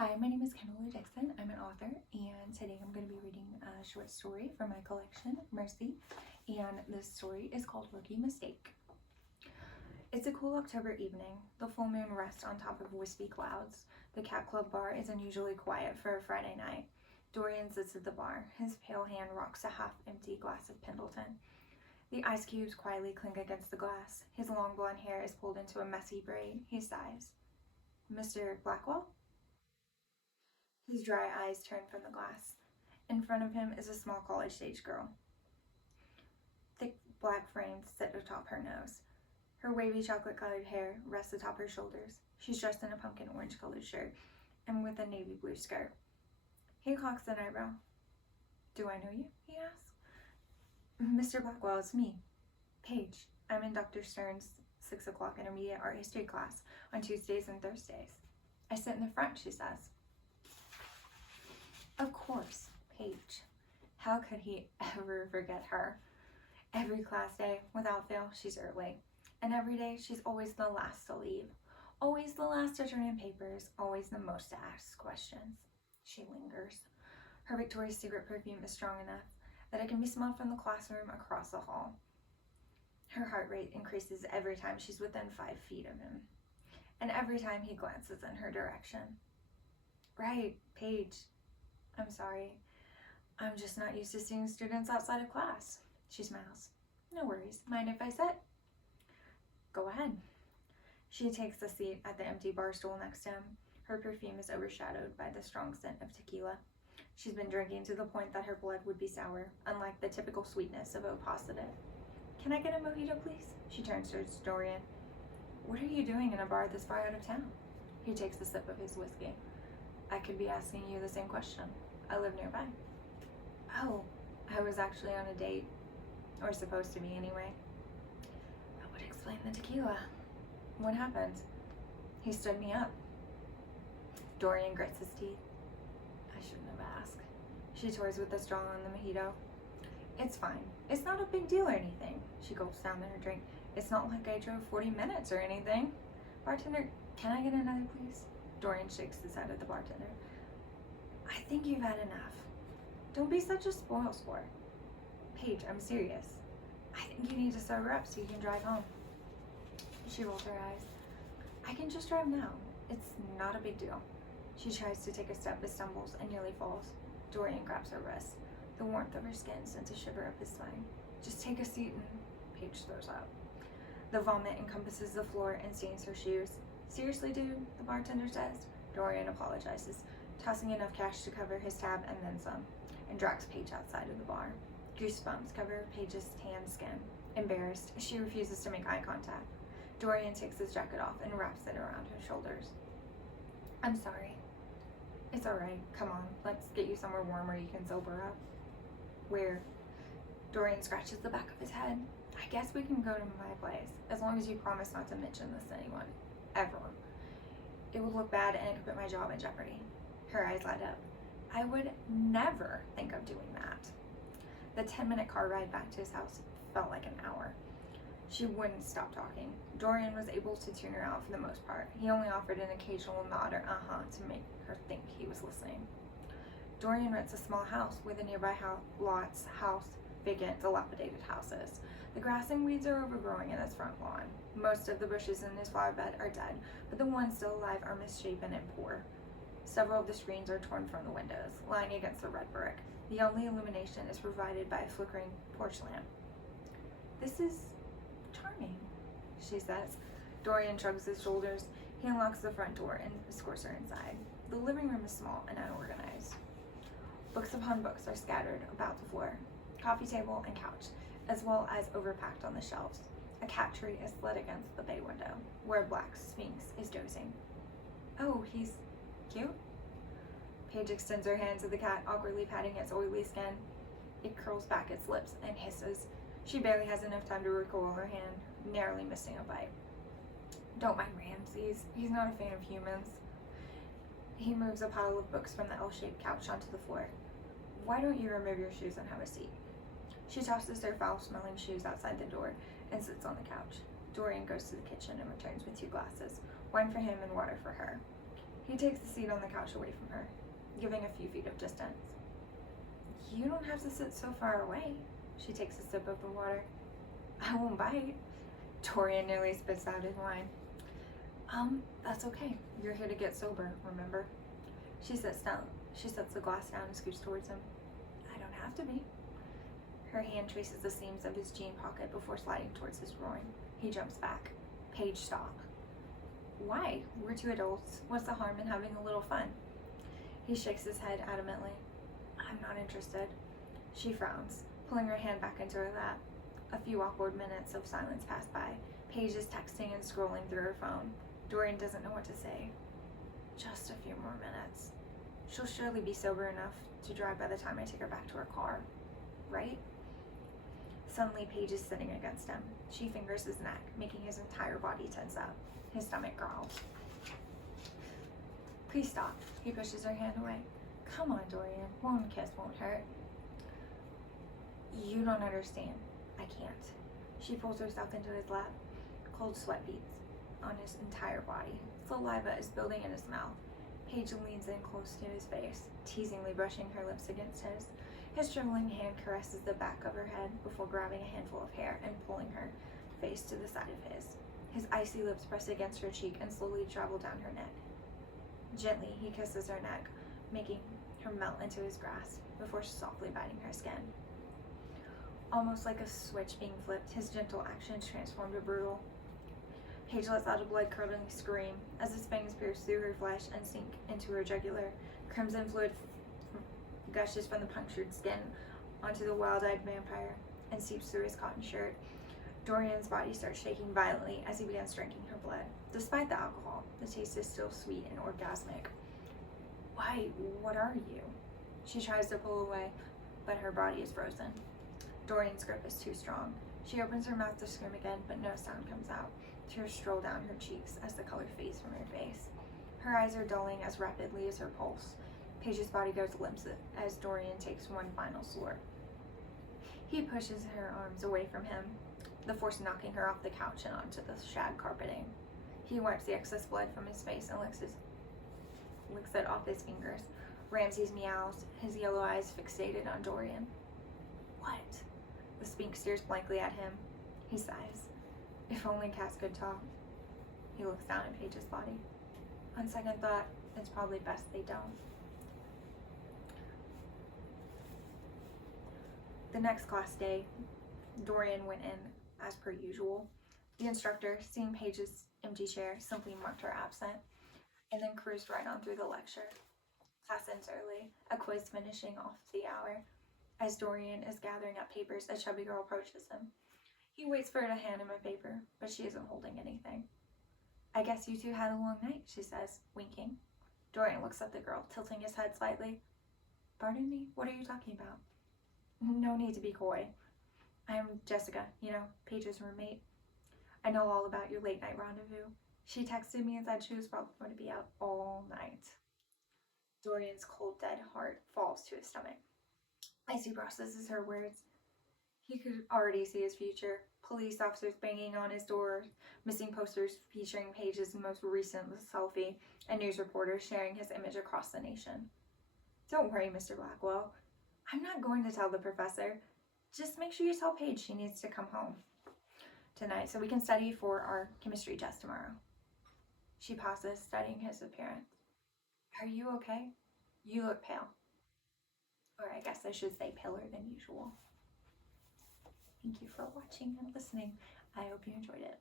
Hi, my name is Kendall Dixon. I'm an author, and today I'm going to be reading a short story from my collection, Mercy, and this story is called Rookie Mistake. It's a cool October evening. The full moon rests on top of wispy clouds. The Cat Club bar is unusually quiet for a Friday night. Dorian sits at the bar. His pale hand rocks a half-empty glass of Pendleton. The ice cubes quietly clink against the glass. His long blonde hair is pulled into a messy braid. He sighs. Mr. Blackwell? His dry eyes turn from the glass. In front of him is a small college-age girl. Thick black frames sit atop her nose. Her wavy chocolate-colored hair rests atop her shoulders. She's dressed in a pumpkin orange-colored shirt and with a navy blue skirt. He cocks an eyebrow. "Do I know you?" he asks. "Mr. Blackwell, it's me, Paige. I'm in Dr. Stern's 6 o'clock intermediate art history class on Tuesdays and Thursdays. I sit in the front," she says. Of course, Paige. How could he ever forget her? Every class day, without fail, she's early. And every day, she's always the last to leave. Always the last to turn in papers. Always the most to ask questions. She lingers. Her Victoria's Secret perfume is strong enough that it can be smelled from the classroom across the hall. Her heart rate increases every time she's within 5 feet of him. And every time he glances in her direction. "Right, Paige. I'm sorry. I'm just not used to seeing students outside of class." She smiles. "No worries. Mind if I sit?" "Go ahead." She takes a seat at the empty bar stool next to him. Her perfume is overshadowed by the strong scent of tequila. She's been drinking to the point that her blood would be sour, unlike the typical sweetness of O positive. "Can I get a mojito, please?" She turns towards Dorian. "What are you doing in a bar this far out of town?" He takes a sip of his whiskey. "I could be asking you the same question. I live nearby." "Oh, I was actually on a date. Or supposed to be, anyway." "That would explain the tequila. What happened?" "He stood me up." Dorian grits his teeth. "I shouldn't have asked." She toys with the straw on the mojito. "It's fine. It's not a big deal or anything." She gulps down her drink. "It's not like I drove 40 minutes or anything. Bartender, can I get another, please?" Dorian shakes his head at the bartender. "I think you've had enough. Don't be such a spoilsport." "Paige, I'm serious. I think you need to sober up so you can drive home." She rolls her eyes. "I can just drive now. It's not a big deal." She tries to take a step but stumbles and nearly falls. Dorian grabs her wrist. The warmth of her skin sends a shiver up his spine. "Just take a seat," and Paige throws up. The vomit encompasses the floor and stains her shoes. "Seriously, dude," the bartender says. Dorian apologizes, tossing enough cash to cover his tab and then some, and drags Paige outside of the bar. Goosebumps cover Paige's tan skin. Embarrassed, she refuses to make eye contact. Dorian takes his jacket off and wraps it around her shoulders. "I'm sorry." "It's alright. Come on, let's get you somewhere warm where you can sober up." "Where?" Dorian scratches the back of his head. "I guess we can go to my place, as long as you promise not to mention this to anyone. Ever. It would look bad and it could put my job in jeopardy." Her eyes light up. "I would never think of doing that." The 10-minute car ride back to his house felt like an hour. She wouldn't stop talking. Dorian was able to tune her out for the most part. He only offered an occasional nod or to make her think he was listening. Dorian rents a small house with a nearby house, vacant, dilapidated houses. The grass and weeds are overgrowing in his front lawn. Most of the bushes in his flower bed are dead, but the ones still alive are misshapen and poor. Several of the screens are torn from the windows, lying against the red brick. The only illumination is provided by a flickering porch lamp. "This is charming," she says. Dorian shrugs his shoulders. He unlocks the front door and escorts her inside. The living room is small and unorganized. Books upon books are scattered about the floor, coffee table and couch, as well as overpacked on the shelves. A cat tree is lit against the bay window, where a black sphinx is dozing. "Oh, he's cute?" Paige extends her hand to the cat, awkwardly patting its oily skin. It curls back its lips and hisses. She barely has enough time to recoil her hand, narrowly missing a bite. "Don't mind Ramses. He's not a fan of humans." He moves a pile of books from the L-shaped couch onto the floor. "Why don't you remove your shoes and have a seat?" She tosses her foul-smelling shoes outside the door and sits on the couch. Dorian goes to the kitchen and returns with 2 glasses, one for him and water for her. He takes the seat on the couch away from her, giving a few feet of distance. You don't have to sit so far away. She takes a sip of the water. I won't bite. Dorian nearly spits out his wine. That's okay. You're here to get sober, remember? She sets the glass down and scoots towards him. I don't have to be. Her hand traces the seams of his jean pocket before sliding towards his groin. He jumps back. Paige, stop. Why? We're two adults. What's the harm in having a little fun? He shakes his head adamantly. I'm not interested. She frowns, pulling her hand back into her lap. A few awkward minutes of silence pass by. Paige is texting and scrolling through her phone. Dorian doesn't know what to say. Just a few more minutes. She'll surely be sober enough to drive by the time I take her back to her car. Right? Suddenly, Paige is sitting against him. She fingers his neck, making his entire body tense up. His stomach growls. Please stop. He pushes her hand away. Come on, Dorian. One kiss won't hurt. You don't understand. I can't. She pulls herself into his lap. Cold sweat beats on his entire body. Saliva is building in his mouth. Paige leans in close to his face, teasingly brushing her lips against his. His trembling hand caresses the back of her head before grabbing a handful of hair and pulling her face to the side of his. His icy lips press against her cheek and slowly travel down her neck. Gently, he kisses her neck, making her melt into his grasp before softly biting her skin. Almost like a switch being flipped, his gentle actions transform to brutal. Paige lets out a blood-curdling scream as his fangs pierce through her flesh and sink into her jugular. Crimson fluid gushes from the punctured skin onto the wild-eyed vampire and seeps through his cotton shirt. Dorian's body starts shaking violently as he begins drinking her blood. Despite the alcohol, the taste is still sweet and orgasmic. Why? What are you? She tries to pull away, but her body is frozen. Dorian's grip is too strong. She opens her mouth to scream again, but no sound comes out. Tears stroll down her cheeks as the color fades from her face. Her eyes are dulling as rapidly as her pulse. Paige's body goes limp as Dorian takes one final slurp. He pushes her arms away from him, the force knocking her off the couch and onto the shag carpeting. He wipes the excess blood from his face and licks it off his fingers. Ramses meows, his yellow eyes fixated on Dorian. What? The Sphinx stares blankly at him. He sighs. If only Cass could talk. He looks down at Paige's body. On second thought, it's probably best they don't. The next class day, Dorian went in as per usual. The instructor, seeing Paige's empty chair, simply marked her absent, and then cruised right on through the lecture. Class ends early, a quiz finishing off the hour. As Dorian is gathering up papers, a chubby girl approaches him. He waits for her to hand him a paper, but she isn't holding anything. I guess you two had a long night, she says, winking. Dorian looks at the girl, tilting his head slightly. Pardon me? What are you talking about? No need to be coy. I'm Jessica, Paige's roommate. I know all about your late night rendezvous. She texted me and said she was probably going to be out all night. Dorian's cold, dead heart falls to his stomach. As he processes her words, he could already see his future. Police officers banging on his door, missing posters featuring Paige's most recent selfie, and news reporters sharing his image across the nation. Don't worry, Mr. Blackwell. I'm not going to tell the professor. Just make sure you tell Paige she needs to come home tonight so we can study for our chemistry test tomorrow. She pauses, studying his appearance. Are you okay? You look pale. Or I guess I should say paler than usual. Thank you for watching and listening. I hope you enjoyed it.